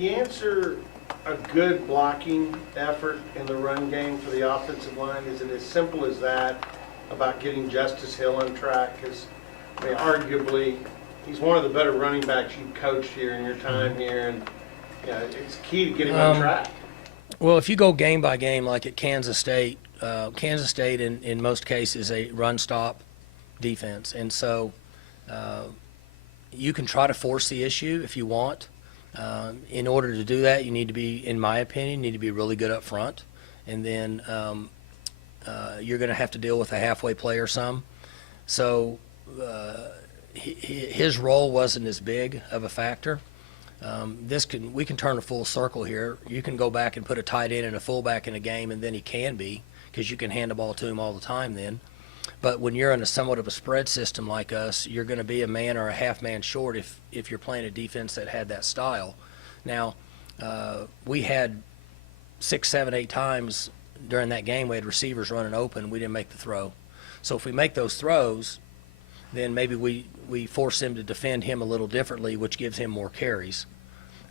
the answer a good blocking effort in the run game for the offensive line? Is it as simple as that about getting Justice Hill on track? Because, I mean, arguably, he's one of the better running backs you've coached here in your time here, and you know, it's key to get him on track. Well, if you go game by game, like at Kansas State in most cases a run-stop defense, and so you can try to force the issue if you want. In order to do that, you need to be, in my opinion, really good up front, and then you're going to have to deal with a halfway play or some. So his role wasn't as big of a factor. We can turn a full circle here. You can go back and put a tight end and a fullback in a game, and then he can be, because you can hand the ball to him all the time then. But when you're in a somewhat of a spread system like us, you're going to be a man or a half man short if you're playing a defense that had that style. Now, we had 6, 7, 8 times during that game we had receivers running open. We didn't make the throw. So if we make those throws, then maybe we force him to defend him a little differently, which gives him more carries.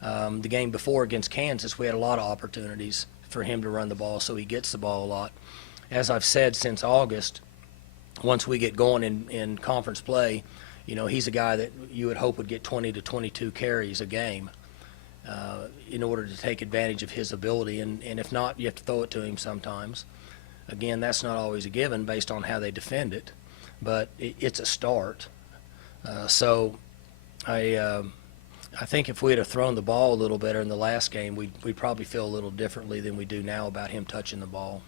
The game before against Kansas, we had a lot of opportunities for him to run the ball, so he gets the ball a lot. As I've said since August, once we get going in conference play, you know, he's a guy that you would hope would get 20 to 22 carries a game in order to take advantage of his ability. And if not, you have to throw it to him sometimes. Again, that's not always a given based on how they defend it, but it's a start. So I think if we'd have thrown the ball a little better in the last game, we'd probably feel a little differently than we do now about him touching the ball.